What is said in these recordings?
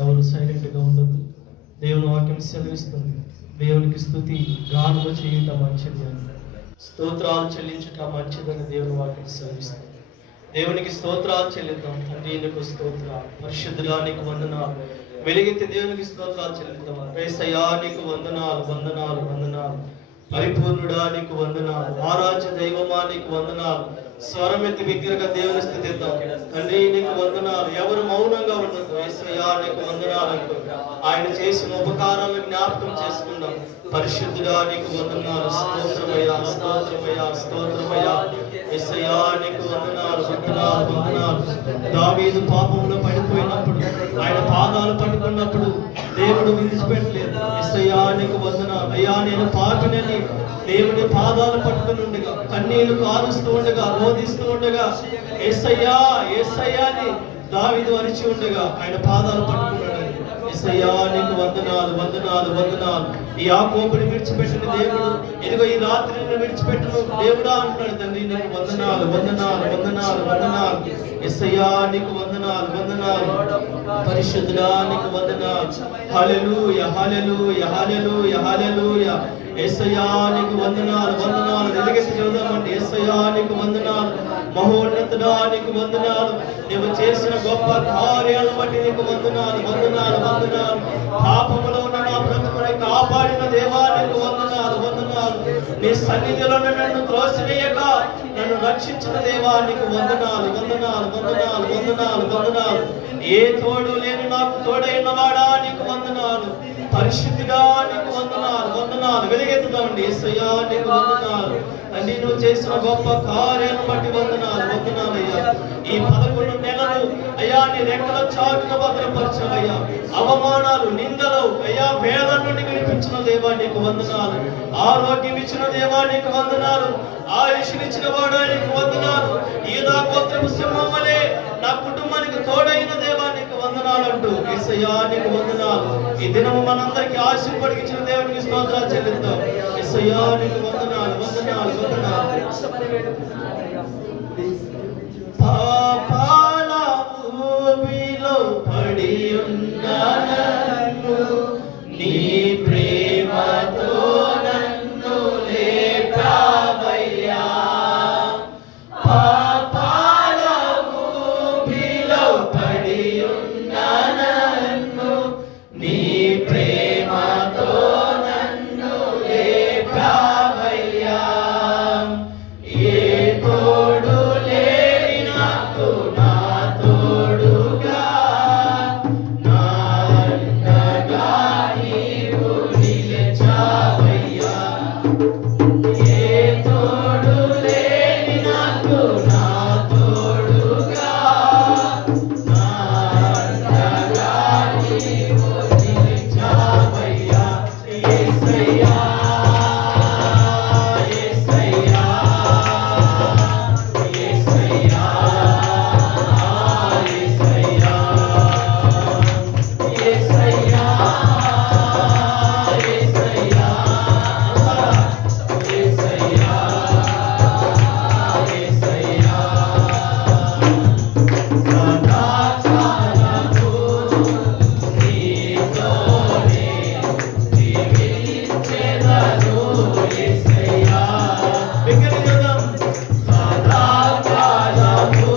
ఎవరు సైలెంట్గా ఉండొద్దు. దేవుని వాక్యం సెలవిస్తుంది, దేవునికి స్తుతి గానము చేయుట మంచిది అని, స్తోత్రాలు చెల్లించుట మంచిదని దేవుని వాక్యం సెలవిస్తుంది. దేవునికి స్తోత్రాలు చెల్లిద్దాం. తండ్రి నీకు స్తోత్రాలు, పరిశుద్ధుడా నీకు వందనాలు, వెలిగెత్తి దేవునికి స్తోత్రాలు చెల్లిద్దాం. యేసయ్యా నీకు వందనాలు, వందనాలు, వందనాలు. పరిపూర్ణుడా నీకు వందనాలు, ఆరాధ్య దైవమా నీకు వందనాలు. స్వరమెత్తి బిగ్గరగా దేవుని స్థుతిద్దాం. తండ్రి నీకు వందనాలు. ఎవరు మౌనంగా ఉండదు. యేసయ్యా నీకు వందనాలు. ఆయన చేసిన ఉపకారాలను జ్ఞాపకం చేసుకుందాం. పరిశుద్ధుడా నీకు వందనాలు, స్తోత్రమయ్యా, స్తోత్రమయ్యా, స్తోత్రమయ్యా. యేసయ్యా నీకు వందనాలు, వందనాలు, వందనాలు. దావీదు పాపంలో పడిపోయినప్పుడు, ఆయన పాదాలు పట్టుకున్నప్పుడు దేవుడు విడిచిపెట్టలేదు. యేసయ్యా నీకు వందనాలు. అయ్యా నేను పాపినని దేవుని పాదాలు పట్టుకుని ఉండగా, కన్నీళ్లు కారుస్తూ ఉండగా, రోధిస్తూ ఉండగా, యేసయ్యా యేసయ్యా అని దావీదు అరిచి ఉండగా ఆయన పాదాలు పట్టుకున్నాడు. యేసయ్యా నీకు వందనాలు, వందనాలు, వందనాలు. ఈ యాకోబుని విడిచిపెట్టిన దేవుడు ఇదిగో ఈ రాత్రి విడిచిపెట్టను దేవుడా అంటున్నాడు. తండ్రి నీకు వందనాలు, వందనాలు, వందనాలు, వందనాలు. యేసయ్యా నీకు వందనాలు, వందనాలు. పరిశుద్ధుడా నీకు వందనాలు. హల్లెలూయా, హల్లెలూయా, హల్లెలూయా, హల్లెలూయా. యేసయ్యా నీకు వందనాలు, వందనాలు. వెలుగెత్తి చదువుదామండి. యేసయ్యా నీకు వందనాలు, మహోన్నతుడా నీకు వందనాలు. నువ్వు చేసిన గొప్ప కార్యాలను బట్టి నీకు వందనాలు, వందనాలు, వందనాలు. పాపములో ఉన్న నా బ్రతుకుని కాపాడిన దేవా నీకు వందనాలు, వందనాలు. నీ సన్నిధిలో నన్ను త్రోసివేయక నన్ను రక్షించిన దేవా నీకు వందనాలు, వందనాలు, వందనాలు, వందనాలు, వందనాలు. ఏ తోడు లేని నాకు తోడైన వాడా నీకు వందనాలు. పరిశుద్ధిగా నీకు వందనాలు, వందనాలు. వెలుగెత్తుదామండి. యేసయ్యా నీకు వందనాలు. తండ్రి నువ్వు చేసిన గొప్ప కార్యాలను బట్టి వందనాలు, వందనాలు అయ్యా. ఈ 11 నెలలు అయ్యా నీ రెక్కల చాటున భద్రపరచవయ్యా. అవమానాలు, నిందలు అయ్యా, వేదన నుండి విడిపించిన దేవా నీకు వందనాలు. ఆరోగ్యం ఇచ్చిన దేవా నీకు వందనాలు. ఆయుష్నిచ్చిన వాడా నీకు వందనాలు. ఈదా గోత్రపు సింహం వలె నా కుటుంబానికి తోడైన దేవా నీకు వందనాలు అంటూ యేసయ్యా నీకు వందనాలు. ఈ దినము మనందరికీ ఆశీర్వదించిన దేవునికి స్తోత్రాలు చెల్లిద్దాం. యేసయ్యా నీకు వందనాలు, వందనాలు, వందనాలు. పాపాల ఊబిలో పడి ఉన్న నన్ను నీ ప్రేమతో నన్ను లేపావయ్యా. పాపాల ఊబిలో పడి ఉన్న నన్ను నీ ప్రేమతో నన్ను లేపావయ్యా. ఏ తోడు లేని నాకు నా తోడుగా, నా అండగా నీవు నిలిచావయ్యా. ఏ తోడు లేని నాకు నా తోడుగా, నా అండగా నీవు నిలిచావయ్యా. యేసయ్యా, యేసయ్యా, యేసయ్యా, యేసయ్యా, యేసయ్యా, యేసయ్యా, యేసయ్యా, యేసయ్యా. సదాకాలము నీతోనే జీవించెదను యేసయ్యా. బిగ్గరగా చెప్దాం. సదాకాలము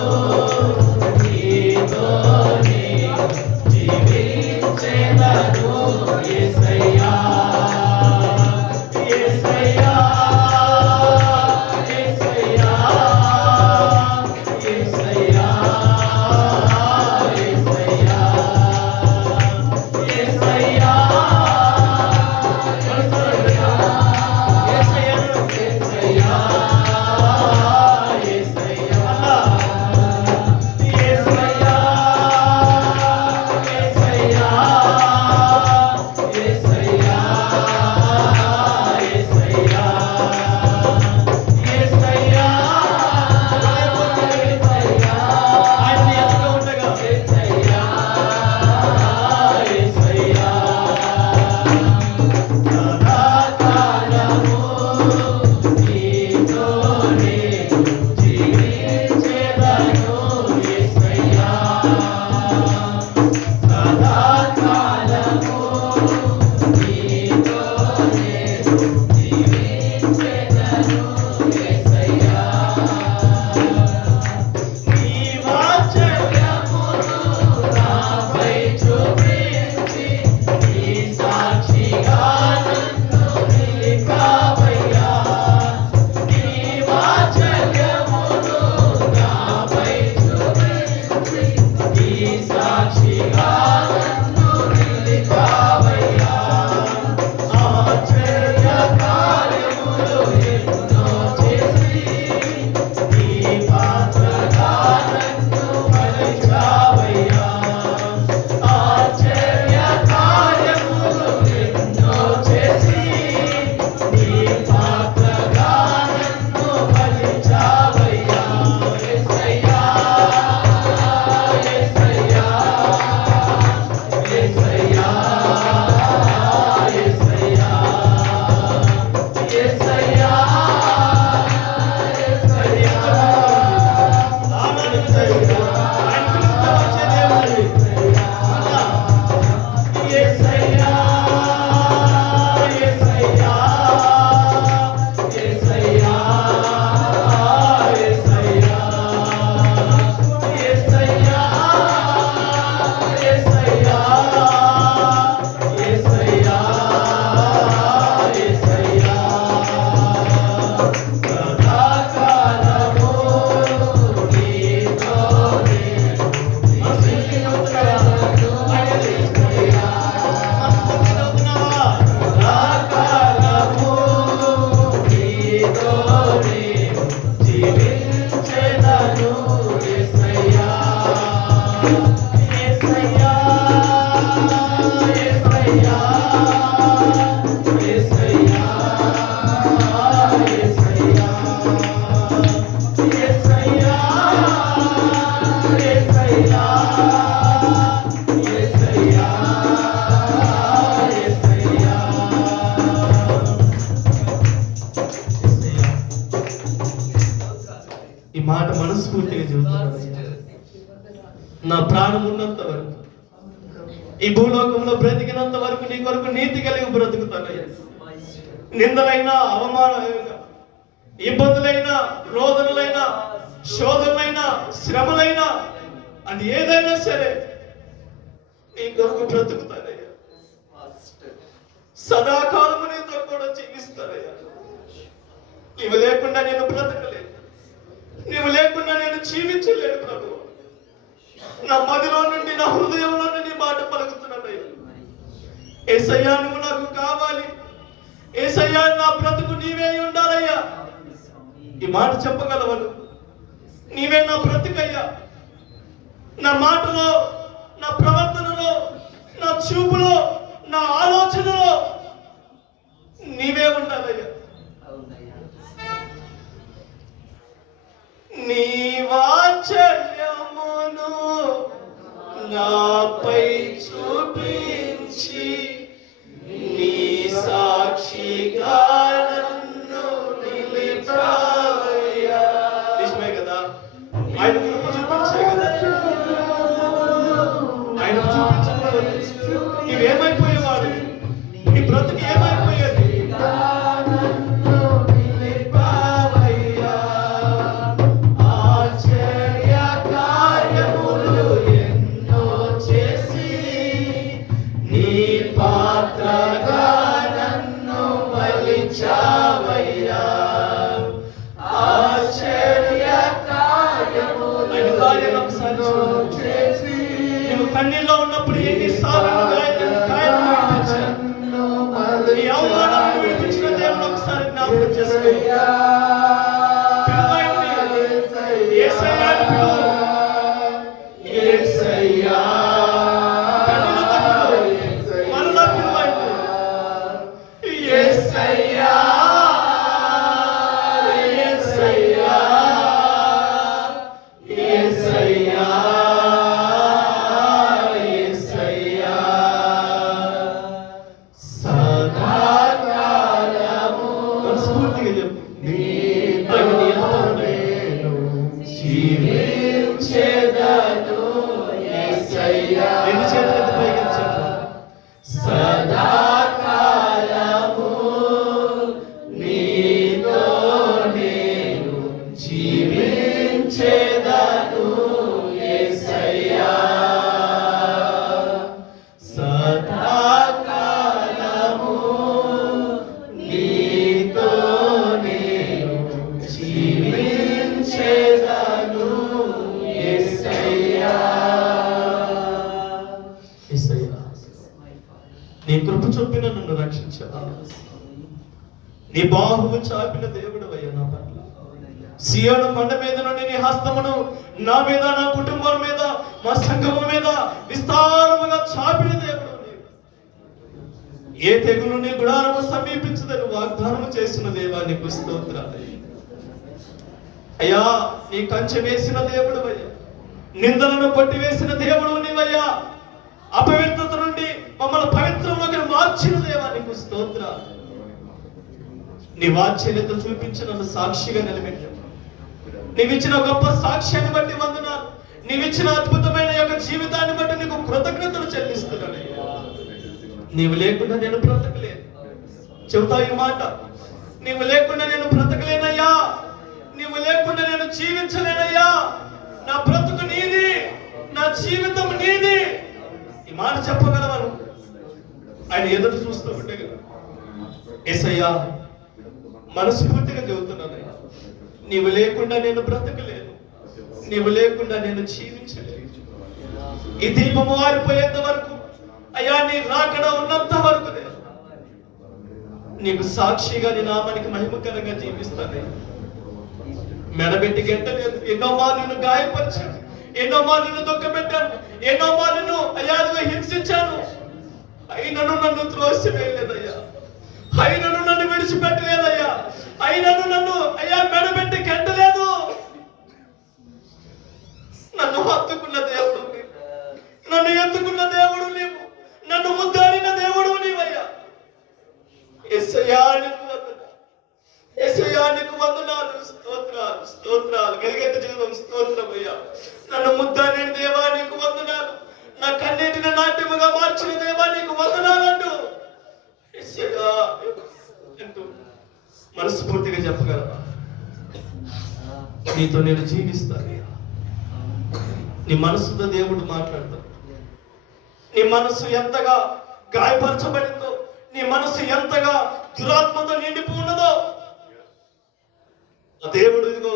నీతోనే జీవించెదను యేసయ్యా. యేసయ్యా, యేసయ్యా, యేసయ్యా, యేసయ్యా, నా ప్రాణం ఉన్నంత వరకు, ఈ భూలోకంలో బ్రతికినంత వరకు నీ కొరకు నీతి కలిగి బ్రతుకుతానయ్యా. నిందలైనా, అవమానమైనా, ఇబ్బందులైనా, రోదనలైనా, శోధనలైనా, శ్రమలైనా, అది ఏదైనా సరే నీ కొరకు బ్రతుకుతానయ్యా. సదాకాలము నీతో కూడా జీవిస్తానయ్యా. నీవు లేకుండా నేను బ్రతకలేను, నీవు లేకుండా నేను జీవించలేను ప్రభు. నా మదిలో నుండి, నా హృదయంలో నుండి మాట పలుకుతున్నానయ్యా. యేసయ్యా, నువ్వు నాకు కావాలి. యేసయ్యా, నా బ్రతుకు నీవే ఉండాలయ్యా. ఈ మాట చెప్పగలవను. నీవే నా బ్రతుకయ్యా. నా మాటలో, నా ప్రవర్తనలో, నా చూపులో, నా ఆలోచనలో నీవే ఉండాలయ్యా. నీ వాత్సల్యమును నాపై చూపించి నీ సాక్షిగా నన్ను నిలిపావయ్యా. నిజమే కదా, ఆయన కృప చూపించే కదా. ఆయన చూపించకుండా నీవేమైపోయేవాడు, నీ బ్రతుకు ఏమైపోయేది? కన్నీలో ఉన్నప్పుడు ఎన్నిసార్లు ఈ అవమానాలను విడిపించిన దేవుని ఒకసారి జ్ఞాపకం చేసుకో. నీ కృప చొప్పున నన్ను రక్షించావా. నీ బాహువు చాపిన దేవుడు అయ్యా నా పట్ల. సియోను కొండ మీద నుండి నీ హస్తమును నా మీద, నా కుటుంబం మీద, మా సంఘము మీద విస్తారముగా చాపిన దేవుడు. ఏ తెగులు నీ గుడారము సమీపించదని వాగ్దానము చేసిన దేవా, నీకు స్తోత్రాలు అయ్యా. నీ కంచె వేసిన దేవుడు అయ్యా, నిందలను కొట్టివేసిన దేవుడు నీవయ్యా. అపవిత్రత నుండి మమ్మల్ని పవిత్రంలోకి మార్చిన దేవా, నీకు స్తోత్రాలు. నీ వాత్సల్యత చూపించి నన్ను సాక్షిగా నిలబెట్టావు. నీవిచ్చిన గొప్ప సాక్ష్యాన్ని బట్టి వందనాలు. నీవిచ్చిన అద్భుతమైన యొక్క జీవితాన్ని బట్టి నీకు కృతజ్ఞతలు చెల్లిస్తున్నాను. నీవు లేకుండా నేను బ్రతకలేను. చెబుతావు ఈ మాట, నీవు లేకుండా నేను బ్రతకలేనయ్యా, నీవు లేకుండా నేను జీవించలేనయ్యా. నా బ్రతుకు నీది, నా జీవితం నీది. ఈ మాట చెప్పగలవారు. ఆయన ఎదురు చూస్తూ ఉంటే కదా. యేసయ్యా, మనస్ఫూర్తిగా చెబుతున్నానయ్యా, నీవు లేకుండా నేను బ్రతకలేను, నీవు లేకుండా నేను జీవించలేను. ఈ దీపము ఆరిపోయేంత వరకు అయ్యా, నీ రాకడ ఉన్నంత వరకు నీకు సాక్షిగా నీ నామానికి మహిమకరంగా జీవిస్తాను. మెడబెట్టి గెట్టలేదు. ఎన్నో మార్లు గాయపరిచాను, ఎన్నో మార్లు దుఃఖపెట్టాను, ఎన్నో మార్లు అయ్యాదుగా హింసించాను. అయినను నన్ను త్రోసివేయలేదయ్యా, అయినను నన్ను విడిచిపెట్టలేదయ్యా, అయినను నన్ను అయ్యా మెడబెట్టి గెట్టలేదు. నన్ను హత్తుకున్న దేవుడు నీవు, నన్ను ఎత్తుకున్న దేవుడు నీవు, నన్ను ముద్దాడిన దేవుడు నీవయ్యా. యేసయ్యా, నీకు వందనాలు, యేసయ్యా, నీకు వందనాలు. స్తోత్రాలు, స్తోత్రాలు. గలిగెత్త జీవితం స్తోత్రం అయ్యా. నన్ను ముద్దాడిన దేవా, నీకు కన్నీటిని నాట్యముగా మార్చిన దేవా నీకు వందనాలంటూ అంటూ మనస్ఫూర్తిగా చెప్పగలవా? నీతో నేను జీవిస్తాను. నీ మనసుతో దేవుడు మాట్లాడతాడు. నీ మనసు ఎంతగా గాయపరచబడిందో, నీ మనసు ఎంతగా దురాత్మతో నిండిపోఉన్నదో ఆ దేవుడు ఇదిగో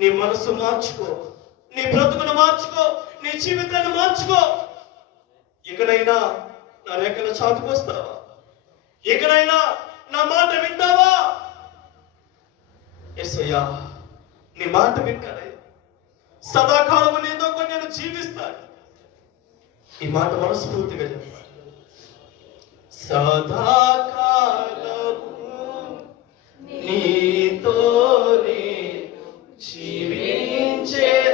నీ మనసు మార్చుకో, నీ బ్రతుకును మార్చుకో, నీ జీవితాన్ని మార్చుకో. ఇకనైనా నా రెక్కల చాటుకొస్తావా? ఇకనైనా నా మాట వింటావా? యేసయ్యా నీ మాట వింటానే, సదాకాలము నీతో నేను జీవిస్తాను. ఈ మాట మనస్ఫూర్తిగా చెప్పాలి. సదాకాలము నీతోనే జీవించేదను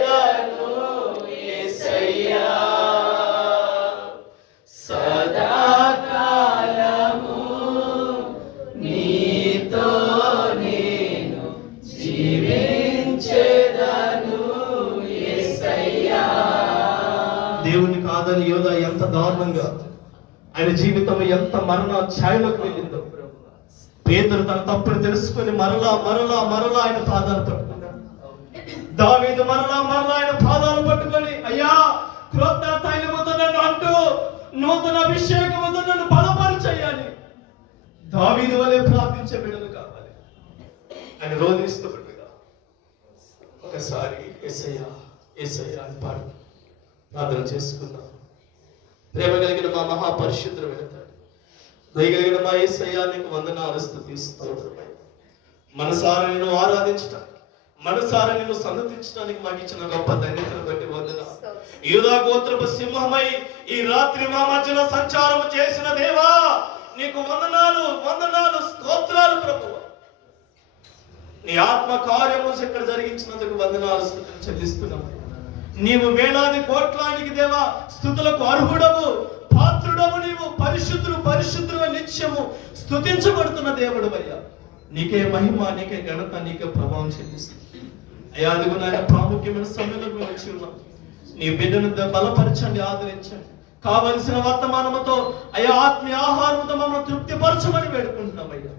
యేసయ్యా, సదాకాలము నీతో నేను జీవించేదను యేసయ్యా. దేవుని కాదని యోధా ఎంత దారుణంగా ఆయన జీవితం ఎంత మరణ ఛాయలోకి వెళ్ళిందో. పేతురు తన తప్పును తెలుసుకొని మరలా ఆయన పాదాలు పట్టుకున్నాడు. దావీదు మరలా ఆయన పాదాలు పట్టుకొని, అయ్యా క్రొత్త తైలముతో నన్ను అంటూ నూతన అభిషేకముతో నన్ను బలపరచయ్యాని దావీదు వలె ప్రార్థించే బిడ్డలు కావాలి. ఆయన రోధిస్తూ బిడ్డగా ఒకసారి యేసయ్యా యేసయ్యా అని పాడు ప్రార్థన చేసుకుందాం. ప్రేమ కలిగిన మా మహాపరిశుద్ధుడు వెళతాడు. దయగలిగిన మా యేసయ్యా నీకు వందనాలు స్తుతిస్తున్నాను. మనసారా నిన్ను ఆరాధించడానికి, మనసారా నిన్ను సన్నతించడానికి మాకు ఇచ్చిన గొప్ప ధన్యతను బట్టి వందనాలు. యూదా గోత్రపు సింహమై ఈ రాత్రి మా మధ్యలో సంచారం చేసిన దేవా నీకు వందనాలు స్తోత్రాలు ప్రభువా. నీ ఆత్మ కార్యము ఇక్కడ జరిగించినందుకు వందనాలు స్తుతులు చెల్లిస్తున్నాము. నీవు వేలాది కోట్లానికి దేవా స్తుతులకు అర్హుడవు, పాత్రుడవు. నీవు పరిశుద్ధుడు నిత్యము స్తుతించబడుతున్న దేవుడు అయ్యా. నీకే మహిమ, నీకే ఘనత, నీకే ప్రభావం చెల్లిస్తుంది అయ్యా. అదిగో నాయన ప్రాముఖ్యమైన సమయంలోకి వచ్చి ఉన్నాం. నీ బిడ్డను బలపరచండి, ఆదరించండి. కావలసిన వర్తమానముతో అయ్యా ఆత్మీయ ఆహారంతో మమ్మల్ని తృప్తిపరచమని వేడుకుంటున్నాం అయ్యా.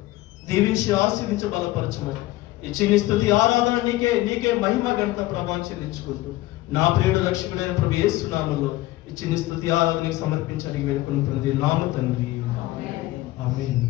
దీవించి ఆశీర్వించి బలపరచమని ఈ చిన్ని స్తుతి ఆరాధన నీకే మహిమ ఘనత ప్రభావం చెల్లించుకుంటూ నా ప్రియుడు రక్షకుడైన ప్రభు యేసు నామములో ఈ చిన్ని స్తుతి ఆరాధనకి సమర్పించడానికి వేడుకుంటున్నది నామ తండ్రి. ఆమేన్.